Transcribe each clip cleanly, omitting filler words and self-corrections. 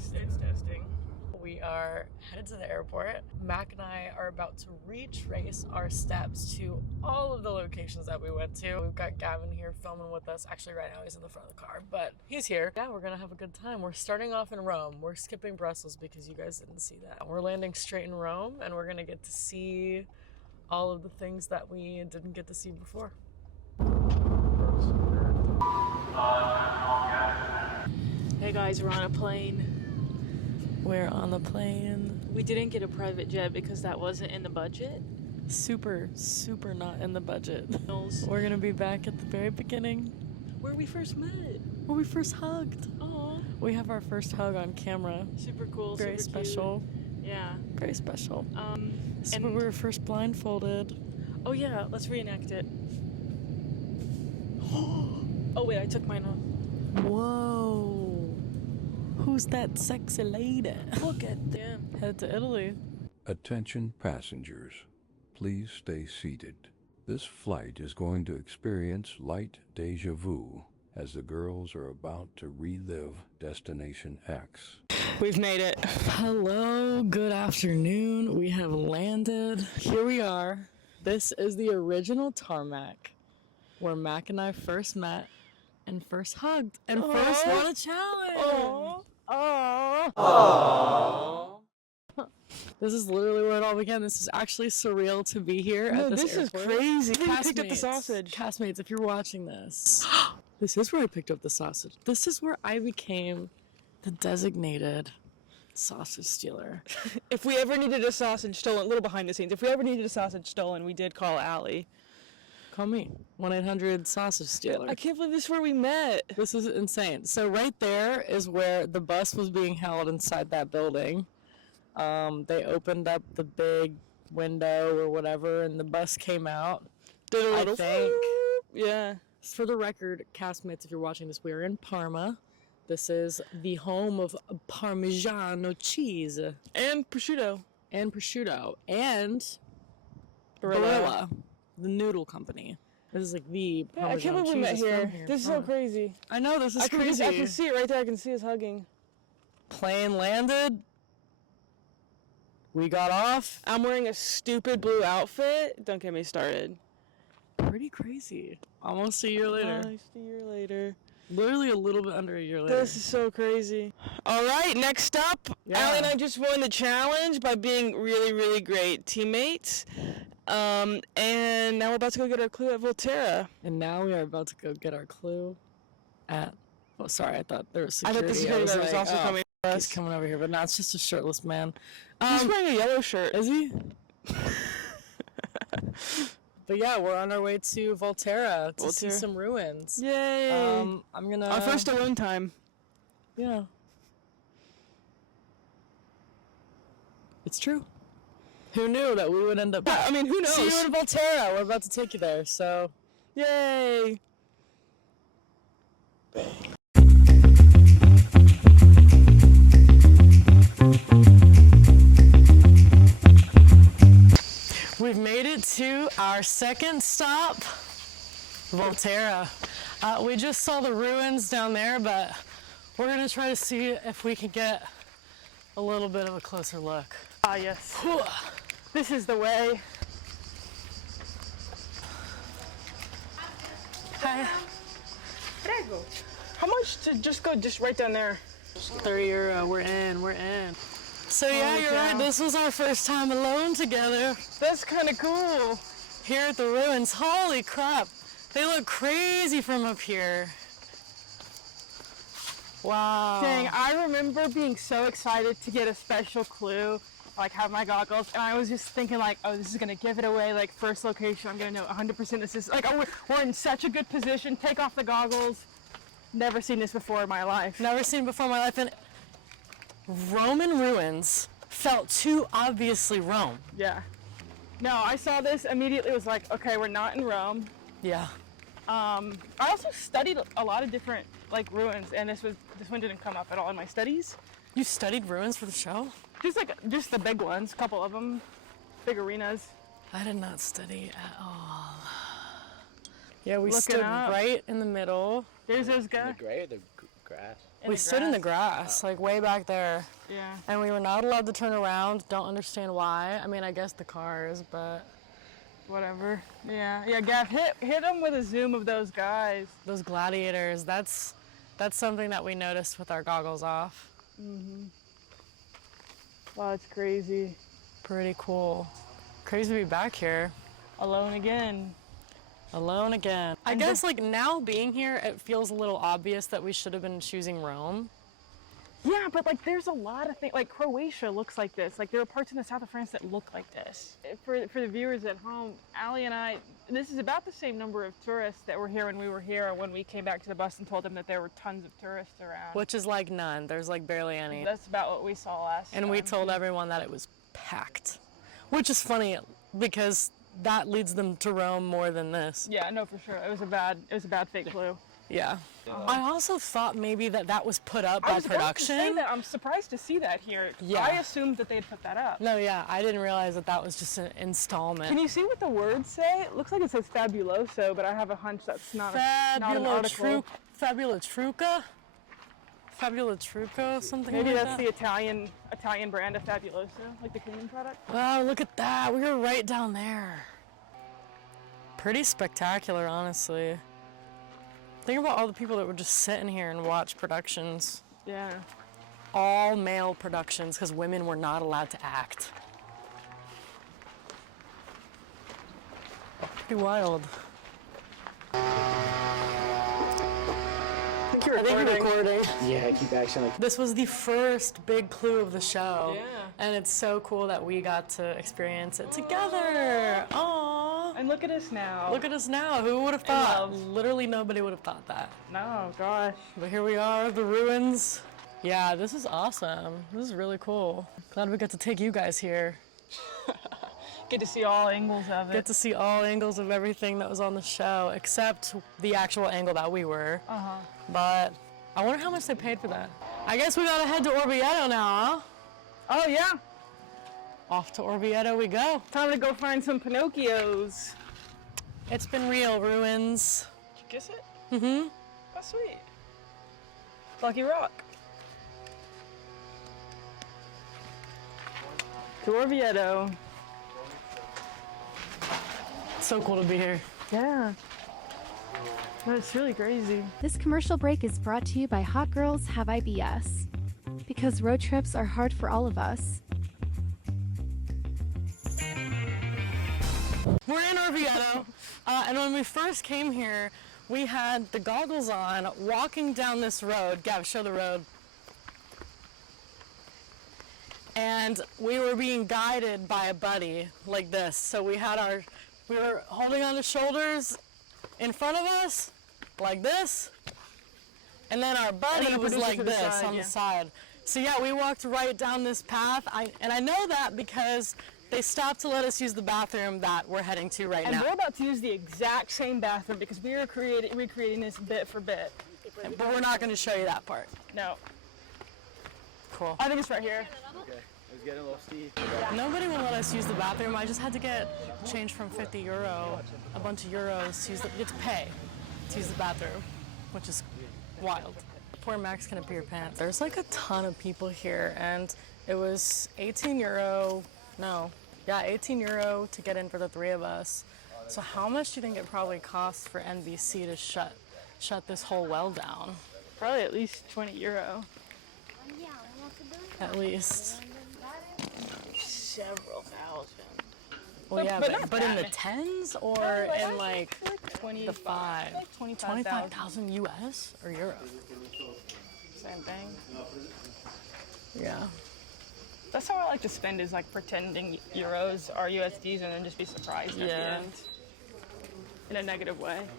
Yes, it's testing. We are headed to the airport. Mac and I are about to retrace our steps to all of the locations that we went to. We've got Gavin here filming with us. Actually, right now he's in the front of the car, but he's here. Yeah, we're gonna have a good time. We're starting off in Rome. We're skipping Brussels because you guys didn't see that. We're landing straight in Rome, and we're gonna get to see all of the things that we didn't get to see before. Hey guys, we're on a plane. We didn't get a private jet because that wasn't in the budget. Super not in the budget. We're gonna be back at the very beginning. Where we first met. Where we first hugged. Aww. We have our first hug on camera. Super cool, very super special. Cute. Yeah. Very special. And we were first blindfolded. Oh yeah, let's reenact it. Oh wait, I took mine off. Look at them. Attention passengers, please stay seated. This flight is going to experience light déjà vu as the girls are about to relive Destination X. We've made it. Hello, good afternoon. We have landed. Here we are. This is the original tarmac where Mac and I first met and first hugged and first won a challenge. Aww. Aww. This is literally where it all began. This is actually surreal to be here at this airport. Castmates, if you're watching this, this is where I picked up the sausage. This is where I became the designated sausage stealer. If we ever needed a sausage stolen, a little behind the scenes, if we ever needed a sausage stolen, we did call Allie. Call me. 1-800-sausage stealer. I can't believe this is where we met. This is insane. So right there is where the bus was being held inside that building. They opened up the big window or whatever, and the bus came out. I think. Yeah. For the record, castmates, if you're watching this, we're in Parma. This is the home of Parmigiano cheese. And prosciutto. And Barilla, the noodle company. This is like the Parmesan cheese is from here. This Parma. is so crazy. I know, this is crazy. I can see it right there. I can see us hugging. Plane landed. We got off. I'm wearing a stupid blue outfit. Don't get me started. Pretty crazy. Almost a year later. Literally a little bit under a year later. This is so crazy. All right, next up. Yeah. Allie and I just won the challenge by being really, really great teammates. And now we're about to go get our clue at Volterra. And now we are about to go get our clue at... Oh, sorry, I thought there was security. I was like, oh, he's coming over here. But no, it's just a shirtless man. He's wearing a yellow shirt. Is he? But yeah, we're on our way to Volterra to see some ruins. Yay. I'm gonna... Our first alone time. Yeah. It's true. Who knew that we would end up... Yeah, I mean, who knows? See you in Volterra. We're about to take you there, so... Yay. We've made it to our second stop, Volterra. We just saw the ruins down there, but we're gonna try to see if we can get a little bit of a closer look. Ah, yes. This is the way. How much to just go right down there? €30. We're in. So yeah, this was our first time alone together. That's kind of cool. Here at the ruins. Holy crap. They look crazy from up here. Wow. Dang, I remember being so excited to get a special clue, like have my goggles, and I was just thinking like, oh, this is going to give it away, like first location, I'm going to know 100% this is, like, oh, we're in such a good position, take off the goggles. Never seen this before in my life. Never seen before in my life. Roman ruins felt too obviously Rome. Yeah. No, I saw this immediately, was like, okay, we're not in Rome. Yeah. I also studied a lot of different like ruins, and this one didn't come up at all in my studies. You studied ruins for the show? Just the big ones, a couple of them, big arenas. I didn't know studying. Yeah, we looking up right in the middle. There's those guys. In we the stood in the grass. grass, like way back there. Yeah. And we were not allowed to turn around. Don't understand why. I mean, I guess the cars, but Whatever. Yeah. Yeah, Gav, hit them with a zoom of those guys. those gladiators, that's something that we noticed with our goggles off. Mm-hmm. Wow, it's crazy. Pretty cool. Crazy to be back here. Alone again. Alone again. And I guess like now being here, it feels a little obvious that we should have been choosing Rome. Yeah, but like there's a lot of things. Like Croatia looks like this. Like there are parts in the south of France that look like this. For the viewers at home, Allie and I, this is about the same number of tourists that were here when we were here, when we came back to the bus and told them that there were tons of tourists around. Which is like none. There's like barely any. That's about what we saw last and time. we told too. everyone that it was packed. Which is funny because that leads them to Rome more than this. Yeah, no, for sure. It was a bad fake clue. Uh-huh. I also thought maybe that was put up. I by was about to production. say that. I'm surprised to see that here. Yeah. I assumed that they'd put that up. No, yeah, I didn't realize that was just an installment. Can you see what the words say? It looks like it says Fabuloso, but I have a hunch that's not an article. Fabulous Fruca? Maybe that's the Italian brand of Fabuloso, like the cleaning product. Oh, look at that. We were right down there. Pretty spectacular, honestly. Think about all the people that were just sitting here and watch productions. Yeah. All male productions, because women were not allowed to pack. Whoa. I think you're I think recording. you're recording. Yeah, I keep accidentally. This was the first big clue of the show. Yeah. And it's so cool that we got to experience it together. Oh. And look at us now. Look at us now. Who would have thought? In love. Literally nobody would have thought that. No, gosh. Here we are, the ruins. Yeah, this is awesome. This is really cool. Glad we got to take you guys here. Get to see all angles of it. Get to see all angles of everything that was on the show, except the actual angle that we were. Uh-huh. But I wonder how much they paid for that. I guess we gotta head to Orvieto now, huh? Oh, yeah. Orvieto we go. Time to go find some Pinocchios. It's been real, ruins. Did you guess it? Mm-hmm. Oh, sweet. Lucky Rock. To Orvieto. So cool to be here. Yeah. No, it's really crazy. This commercial break is brought to you by Hot Girls Have IBS. Because road trips are hard for all of us. We're in Orvieto, and when we first came here, we had the goggles on, walking down this road. Gav, show the road. And we were being guided by a buddy like this. So we were holding on the shoulders in front of us, like this. And then our buddy And then a was producer like to the this side, on yeah. side. So yeah, we walked right down this path. And I know that because they stopped to let us use the bathroom that we're heading to right And now. we're about to use the exact same bathroom because we are recreating this bit for bit. But we're not going to show you that part. No. Cool. I think it's right here. There's like a ton of people here, and it was 18 euro to get in for the three of us. So how much do you think it probably cost for NBC to shut this whole well down? Probably at least 20 euro. At least. Several thousand. Well, But not but that in the many. tens or Probably like, in I like feel like 25. I feel like 25,000. US or Europe? Same thing. Yeah. That's how I like to spend, is like pretending euros are USDs and then just be surprised at the end in a negative way.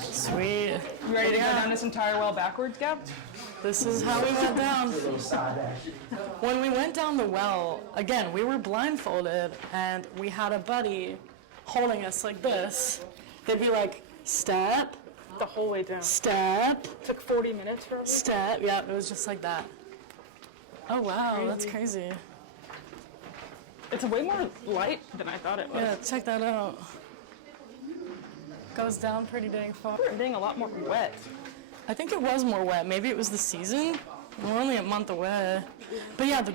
Sweet. You ready to go down this entire well backwards, Gab? Do a little side. When we went down the well, again, we were blindfolded, and we had a buddy holding us like this. They'd be like, step, The whole way down. step, Took 40 minutes probably. step. Yeah, it was just like that. Oh wow, crazy. that's crazy. It's way more light than I thought it was. Yeah, check that out. Goes down pretty dang far. We're being a lot more wet. I think it was more wet. Maybe it was the season. We're only a month away. Yeah. But yeah,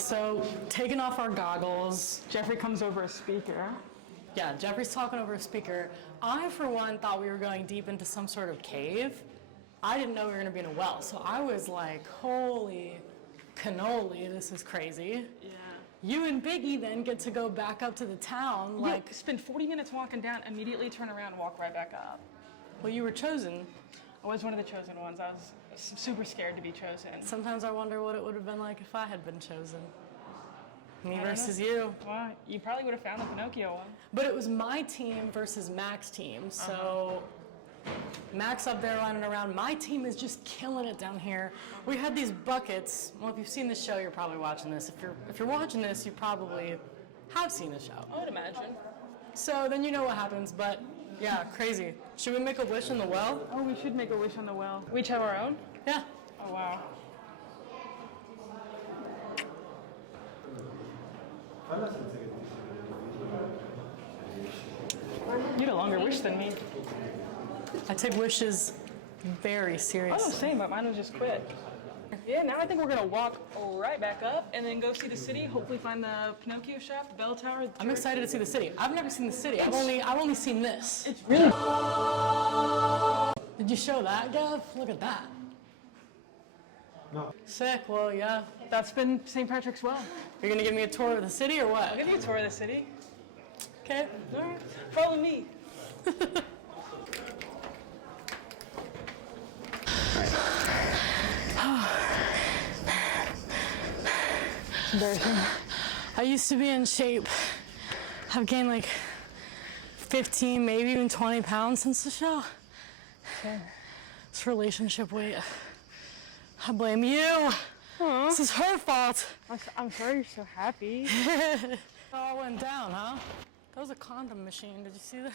so taking off our goggles. Jeffrey comes over a speaker. Yeah, Jeffrey's talking over a speaker. I, for one, thought we were going deep into some sort of cave. I didn't know we were going to be in a well, so I was like, holy cannoli, this is crazy. Yeah. You and Biggie then get to go back up to the town. You spend 40 minutes walking down, immediately turn around and walk right back up. But you were chosen. I was one of the chosen ones. I was super scared to be chosen. Sometimes I wonder what it would have been like if I had been chosen. I don't know. Versus you. Well, you probably would have found the Pinocchio one. But it was my team versus Mack's team. So Mack's up there running around. My team is just killing it down here. We had these buckets. Well, if you've seen the show, you're probably watching this. If you're watching this, you probably have seen the show. I would imagine. So then you know what happens. But yeah, crazy. Should we make a wish on the well? Oh, we should make a wish on the well. We each have our own? Yeah. Oh, wow. You had a longer wish than me. I think wish is very serious. Oh, no, same, but mine was just quit. Yeah, now I think we're going to walk right back up and then go through the city, hopefully find the Pinocchio shop, the bell tower, the I'm church. excited to see the city. I've never seen the city. It's- I've only seen this. It's really... Did you show that, Jeff? Look at that. No. Sick. Well, yeah. That's been St. Patrick's Well. You're gonna give me a tour of the city or what? I'll give you a tour of the city. Okay. All right. Follow me. It's embarrassing. I used to be in shape. I've gained like 15, maybe even 20 pounds since the show. Shame. Relationship with I blame you. Aw, It's her fault. I'm sorry you're so happy. It all went down, huh? That was a condom machine. Did you see that?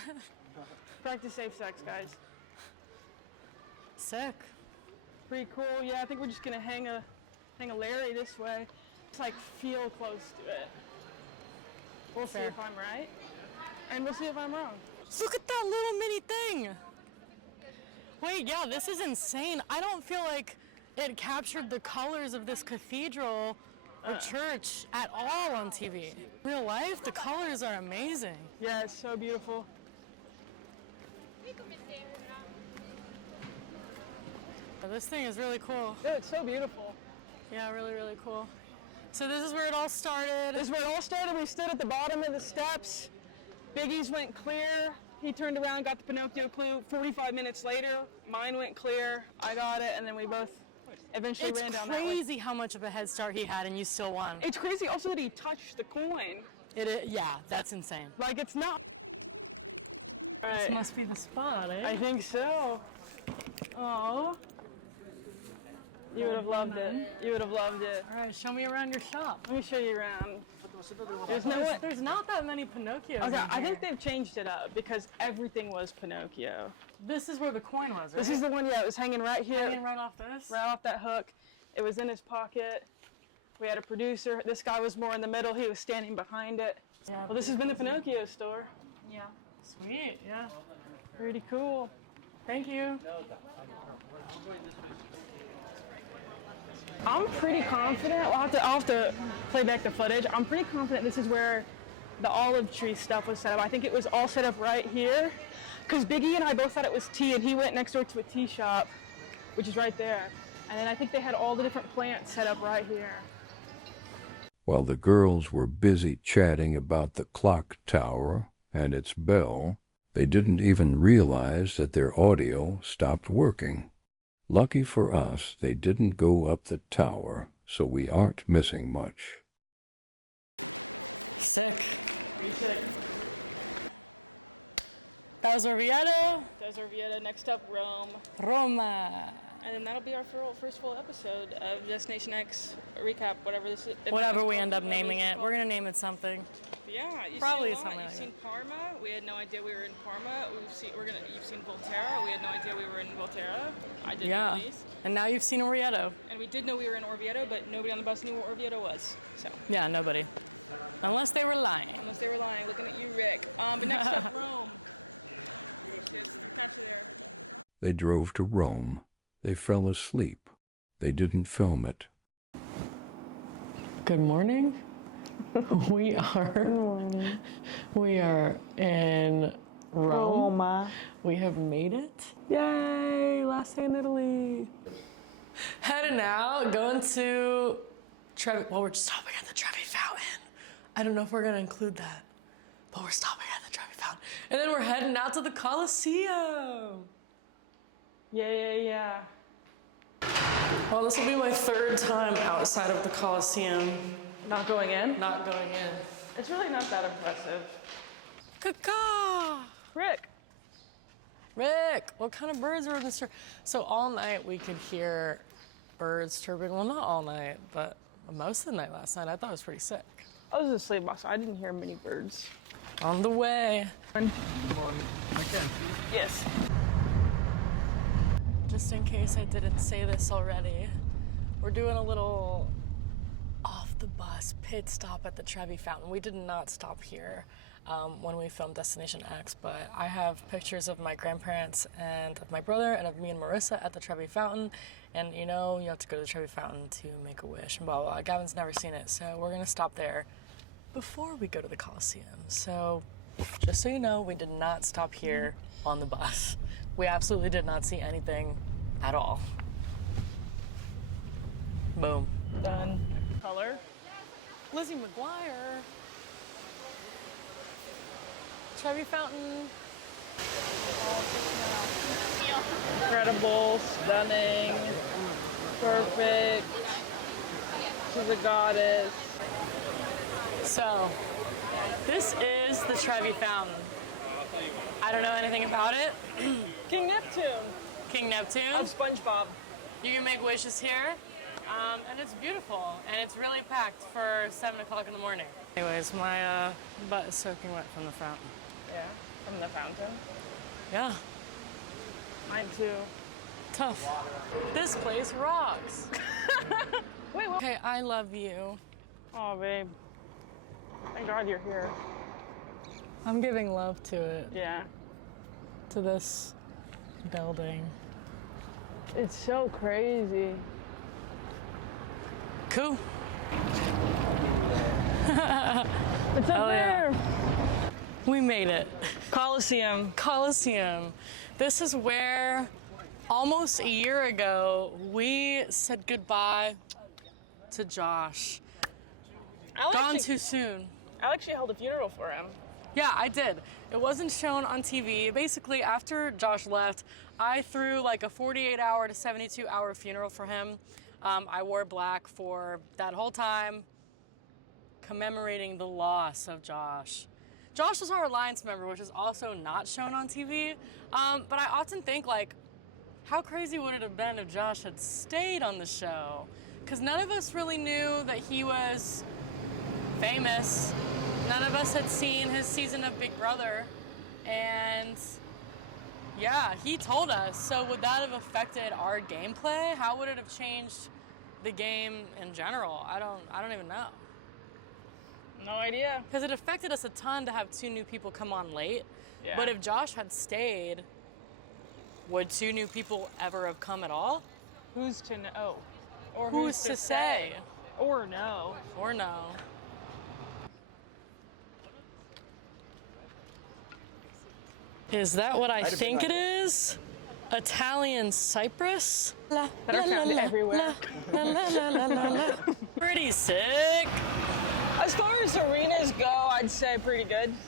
Practice safe sex, guys. Sick. Pretty cool. Yeah, I think we're just gonna hang a Larry this way. Just like feel close to it. We'll see if I'm right, and we'll see if I'm wrong. Look at that little mini thing. Wait, yeah, this is insane. I don't feel like it has to go church at all. You know what? Yeah, it's so beautiful. This thing is really cool. Yeah, it's so beautiful. Yeah, really, really cool. So this is where it all started. This is where it all started. We stood at the bottom of the steps. Biggie's went clear. He turned around, got the Pinocchio clue. 45 minutes later, mine went clear. I got it, and then we both eventually ran down that way. Crazy how much of a head start he had, and you still won. It's crazy also that he touched the coin. Yeah, that's insane. Like, it's not. All This right. must be the spot, eh? I think so. Oh. You would have loved it. You would have loved it. All right, show me around your shop. Let me show you around. There's no way. There's not that many Pinocchios. Okay, I think they've changed it up because everything was Pinocchio. This is where the coin was. This is the one, yeah, it was hanging right here, Hanging right off this. right off that hook. It was in his pocket. We had a producer. This guy was more in the middle. He was standing behind it. Well, this has been the Pinocchio store. Yeah. Sweet. Yeah. Pretty cool. Thank you. I'm pretty confident. I'll have to play back the footage. I'm pretty confident this is where the olive tree stuff was set up. I think it was all set up right here. Because Biggie and I both thought it was tea, and he went next door to a tea shop, which is right there. And then I think they had all the different plants set up right here. While the girls were busy chatting about the clock tower and its bell, they didn't even realize that their audio stopped working. Lucky for us, they didn't go up the tower, so we aren't missing much. Sick. Pretty sick. That was Orvieto. There's Orvieto. Next up, Rome. Roma. And then that'll be our first full episode of Destination X recap, whatever this is. Whatever we end up naming it. We're gonna name it something. Yeah, you've Probably seen a lot. something You've like seen Parma. We had no idea we were in Parma. You've seen Volterra. We had no idea we were in Volterra. I didn't at least. And now you've seen Orvieto. And we did know we were in Orvieto, but nobody on the bus knew what Orvieto was. So. Yeah, nobody. Unless they were lying. Unless they were lying. Looking at you, Rick. But next up, Rome. Catch you there. They drove to Rome. They fell asleep. They didn't film it. Good morning. We are in Rome. Roma. We have made it. Yay! Last day in Italy. Headed out down to Trevi. I don't know if we're gonna include that. And then we're heading out to the Colosseum. Yeah. Well, this will be my third time outside of the Colosseum. Not going in? Not going in. It's really not that impressive. Rick. Rick, what kind of birds are this? So all night we can hear birds. Not all night, but most of the night last night. I thought it was pretty sick. I was asleep, so I didn't hear many birds. On the way. Good morning. Mackenzie. Yes. Just in case I didn't say this already, we're doing a little off-the-bus pit stop at the Trevi Fountain. We did not stop here when we filmed Destination X, but I have pictures of my grandparents and of my brother and of me and Marissa at the Trevi Fountain. And you know, you have to go to the Trevi Fountain to make a wish, blah, blah, blah. Gavin's never seen it, so we're gonna stop there before we go to the Colosseum. So, just so you know, we did not stop here on the bus. We absolutely did not see anything at all. Boom. Done. Color. Lizzie McGuire. Trevi Fountain. Incredible, stunning, perfect. She's a goddess. So, this is the Trevi Fountain. I don't know anything about it. King Neptune King Neptune. of SpongeBob. You can make wishes here. And it's beautiful. And it's really packed for 7 o'clock in the morning. Anyways, my butt is soaking wet from the fountain. Yeah, from the fountain. Yeah. Mine too. This place rocks. Wait, what? Oh, babe. Thank God you're here. I'm giving love to Yeah. this building. It's so crazy. It's up there. We made it. Colosseum. Colosseum. This is where almost a year ago we said goodbye to Josh. Gone too soon. I actually held a funeral for him. Yeah, I did. It wasn't shown on TV. Basically, after Josh left, I threw like a 48-hour to 72-hour funeral for him. I wore black for that whole time, commemorating the loss of Josh. Josh was our Alliance member, which is also not shown on TV. But I often think, like, how crazy would it have been if Josh had stayed on the show? Because none of us really knew that he was famous. None of us had seen his season of Big Brother. And yeah, he told us. So would that have affected our gameplay? How would it have changed the game in general? I don't even know. No idea. Because it affected us a ton to have 2 new people come on late. Yeah. But if Josh had stayed, would 2 new people ever have come at all? Who's to know? Or Who's to say? Or no. Or no? I think it is Italian cypress. That are found everywhere. Pretty sick. As far as arenas go, I'd say pretty good.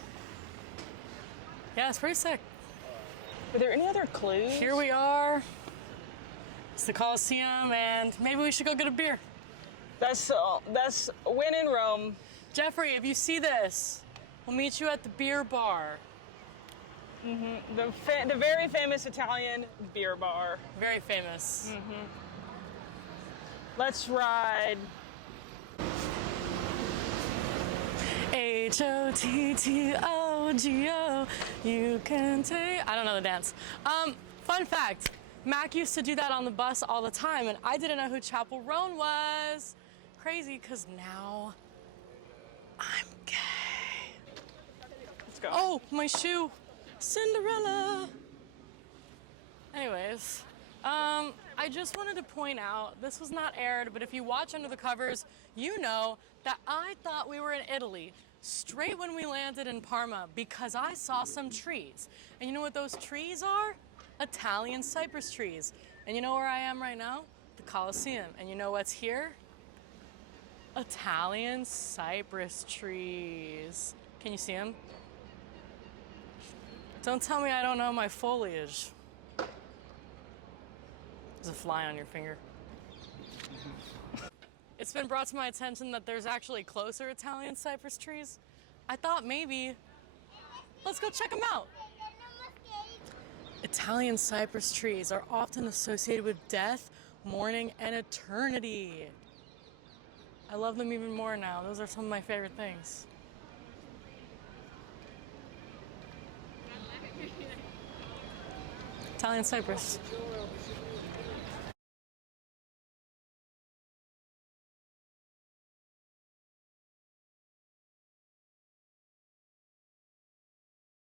Yeah, it's pretty sick. Are there any other clues? Here we are. It's the Colosseum, and maybe we should go get a beer. That's when in Rome. Jeffrey, if you see this, we'll meet you at the beer bar. The very famous Italian beer bar. Very famous. Let's ride. I don't know the dance. Fun fact, Mack used to do that on the bus all the time, and I didn't know who Chapel Roan was. Crazy, because It's going. oh, my shoe, Cinderella. Anyways, I just wanted to point out, this was not aired, but if you watch Under the Covers, you know that I thought we were in Italy straight when we landed in Parma because I saw some trees. And you know what those trees are? Italian cypress trees. And you know where I am right now? Colosseum. And you know what's here? Italian cypress trees. Can you see them? Don't tell me I don't know my foliage. There's a fly on your finger. It's been brought to my attention that there's actually closer Italian cypress trees. I thought maybe, let's go check them out. Italian cypress trees are often associated with death, mourning, and eternity. I love them even more now. Those are some of my favorite things. Italian cypress.